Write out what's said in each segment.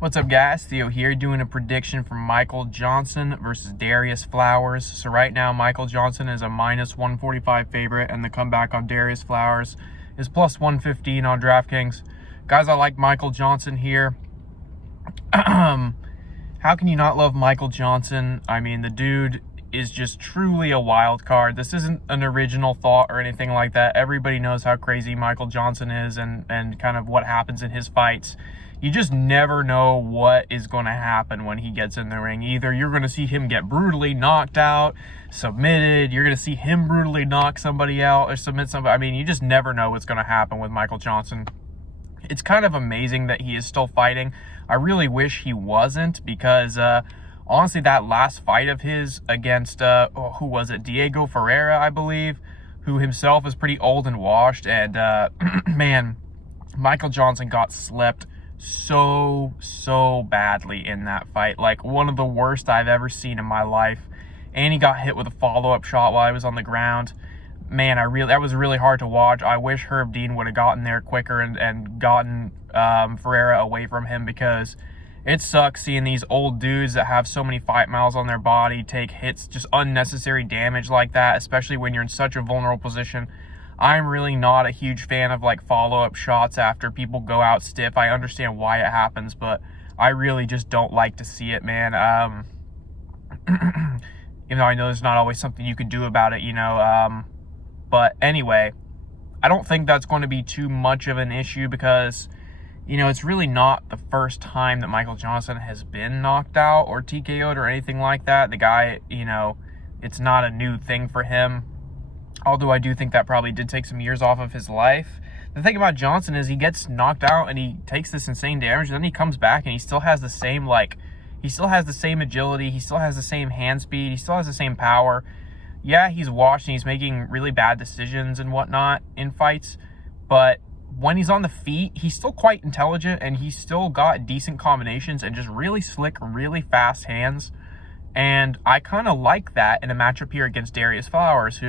What's up, guys? Theo here doing a prediction for Michael Johnson versus Darrius Flowers. So right now, Michael Johnson is a minus 145 favorite, and the comeback on Darrius Flowers is plus 115 on DraftKings. Guys, I like Michael Johnson here. How can you not love Michael Johnson? I mean, the dude is just truly a wild card. This isn't an original thought or anything like that. Everybody knows how crazy Michael Johnson is and kind of what happens in his fights. You just never know what is going to happen when he gets in the ring. Either you're going to see him get brutally knocked out, submitted, you're going to see him brutally knock somebody out or submit somebody. I mean, you just never know what's going to happen with Michael Johnson. It's kind of amazing that he is still fighting. I really wish he wasn't because, honestly, that last fight of his against, who was it? Diego Ferreira, I believe, who himself is pretty old and washed. And, man, Michael Johnson got slept so badly in that fight. Like, one of the worst I've ever seen in my life. And he got hit with a follow-up shot while I was on the ground. Man, that was really hard to watch. I wish Herb Dean would have gotten there quicker and gotten Ferreira away from him, because it sucks seeing these old dudes that have so many fight miles on their body take hits, just unnecessary damage like that, especially when you're in such a vulnerable position. I'm really not a huge fan of like follow-up shots after people go out stiff. I understand why it happens, but I really just don't like to see it, man. Even though I know there's not always something you can do about it, but anyway, I don't think that's going to be too much of an issue because, it's really not the first time that Michael Johnson has been knocked out or TKO'd or anything like that. The guy, it's not a new thing for him. Although I do think that probably did take some years off of his life. The thing about Johnson is he gets knocked out and he takes this insane damage, and then he comes back and he still has the same, agility, he still has the same hand speed, he still has the same power. Yeah, he's washed and he's making really bad decisions and whatnot in fights, but when he's on the feet, he's still quite intelligent and he's still got decent combinations and just really slick, really fast hands. And I kind of like that in a matchup here against Darrius Flowers,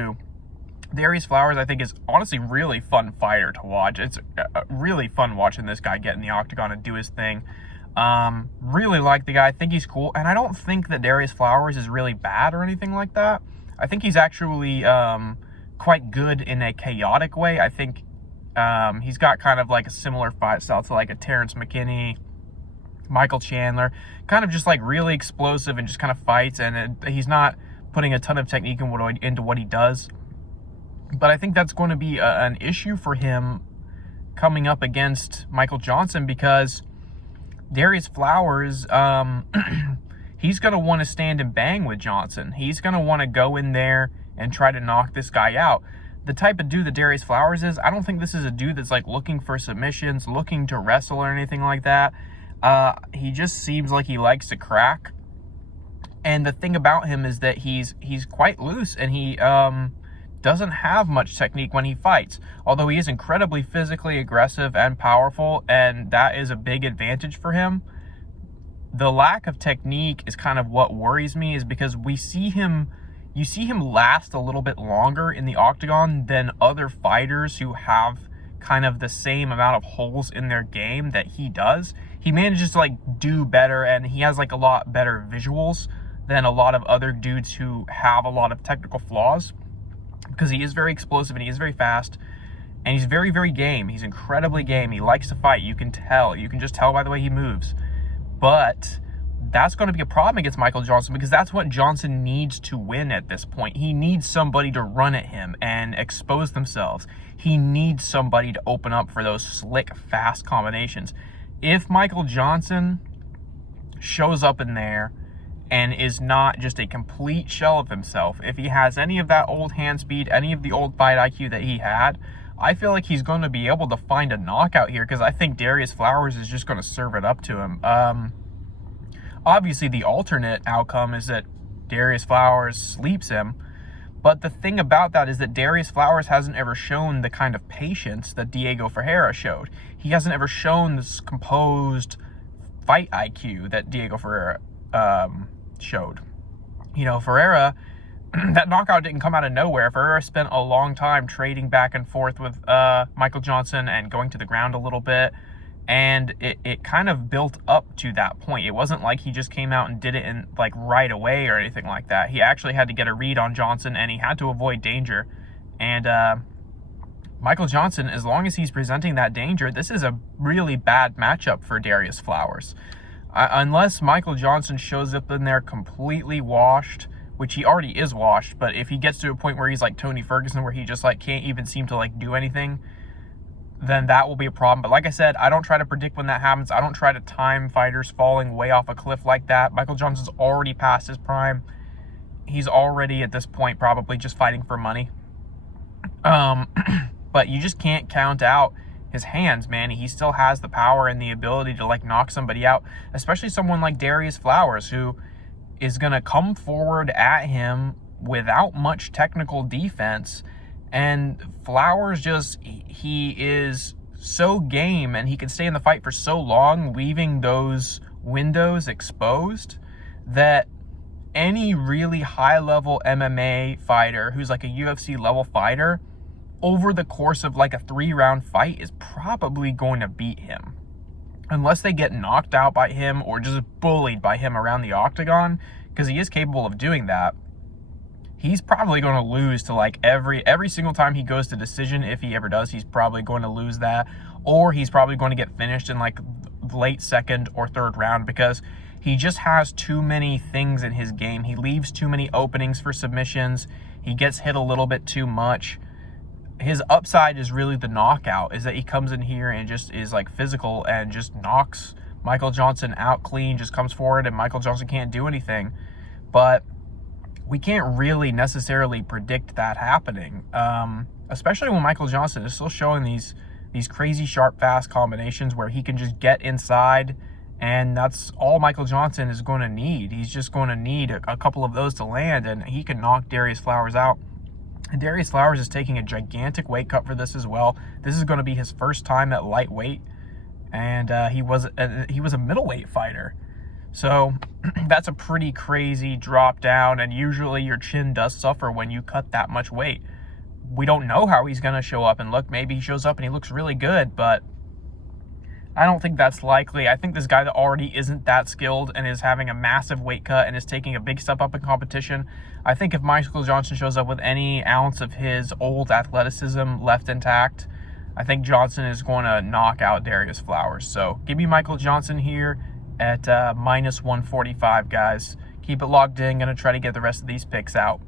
Darrius Flowers, I think, is honestly really fun fighter to watch. It's really fun watching this guy get in the octagon and do his thing. Really like the guy. I think he's cool. And I don't think that Darrius Flowers is really bad or anything like that. I think he's actually quite good in a chaotic way. I think he's got kind of like a similar fight style to like a Terrence McKinney, Michael Chandler. Kind of just like really explosive and just kind of fights. And he's not putting a ton of technique into what he does. But I think that's going to be an issue for him coming up against Michael Johnson, because Darrius Flowers, he's going to want to stand and bang with Johnson. He's going to want to go in there and try to knock this guy out. The type of dude that Darrius Flowers is, I don't think this is a dude that's like looking for submissions, looking to wrestle or anything like that. He just seems like he likes to crack. And the thing about him is that he's quite loose, and he doesn't have much technique when he fights, although he is incredibly physically aggressive and powerful, and that is a big advantage for him. The lack of technique is kind of what worries me, is because you see him last a little bit longer in the octagon than other fighters who have kind of the same amount of holes in their game that he does. He manages to like do better, and he has like a lot better visuals than a lot of other dudes who have a lot of technical flaws, because he is very explosive and he is very fast and he's very, very game. He's incredibly game. He likes to fight. You can tell. You can just tell by the way he moves. But that's going to be a problem against Michael Johnson, because that's what Johnson needs to win at this point. He needs somebody to run at him and expose themselves. He needs somebody to open up for those slick, fast combinations. If Michael Johnson shows up in there and is not just a complete shell of himself, if he has any of that old hand speed, any of the old fight IQ that he had, I feel like he's going to be able to find a knockout here, because I think Darrius Flowers is just going to serve it up to him. Obviously, the alternate outcome is that Darrius Flowers sleeps him, but the thing about that is that Darrius Flowers hasn't ever shown the kind of patience that Diego Ferreira showed. He hasn't ever shown this composed fight IQ that Diego Ferreira showed. Ferreira, that knockout didn't come out of nowhere. Ferreira spent a long time trading back and forth with Michael Johnson and going to the ground a little bit. And it kind of built up to that point. It wasn't like he just came out and did it in like right away or anything like that. He actually had to get a read on Johnson, and he had to avoid danger. And Michael Johnson, as long as he's presenting that danger, this is a really bad matchup for Darrius Flowers. Unless Michael Johnson shows up in there completely washed, which he already is washed, but if he gets to a point where he's like Tony Ferguson, where he just like can't even seem to like do anything, then that will be a problem. But like I said, I don't try to predict when that happens. I don't try to time fighters falling way off a cliff like that. Michael Johnson's already past his prime. He's already at this point probably just fighting for money. But you just can't count out his hands, man. He still has the power and the ability to like knock somebody out, especially someone like Darrius Flowers, who is going to come forward at him without much technical defense. And Flowers just, he is so game, and he can stay in the fight for so long, leaving those windows exposed, that any really high-level MMA fighter who's like a UFC level fighter, over the course of like a 3-round fight, is probably going to beat him. Unless they get knocked out by him or just bullied by him around the octagon, because he is capable of doing that. He's probably going to lose to like every single time he goes to decision. If he ever does, he's probably going to lose that, or he's probably going to get finished in like late second or third round, because he just has too many things in his game. He leaves too many openings for submissions. He gets hit a little bit too much. His upside is really the knockout, is that he comes in here and just is like physical and just knocks Michael Johnson out clean, just comes forward, and Michael Johnson can't do anything. But we can't really necessarily predict that happening, especially when Michael Johnson is still showing these crazy sharp, fast combinations where he can just get inside, and that's all Michael Johnson is going to need. He's just going to need a couple of those to land, and he can knock Darrius Flowers out. And Darrius Flowers is taking a gigantic weight cut for this as well. This is going to be his first time at lightweight, and he was a middleweight fighter. So that's a pretty crazy drop down, and usually your chin does suffer when you cut that much weight. We don't know how he's going to show up and look. Maybe he shows up and he looks really good, but I don't think that's likely. I think this guy that already isn't that skilled and is having a massive weight cut and is taking a big step up in competition, I think if Michael Johnson shows up with any ounce of his old athleticism left intact, I think Johnson is going to knock out Darrius Flowers. So give me Michael Johnson here at minus 145, guys. Keep it logged in. Going to try to get the rest of these picks out.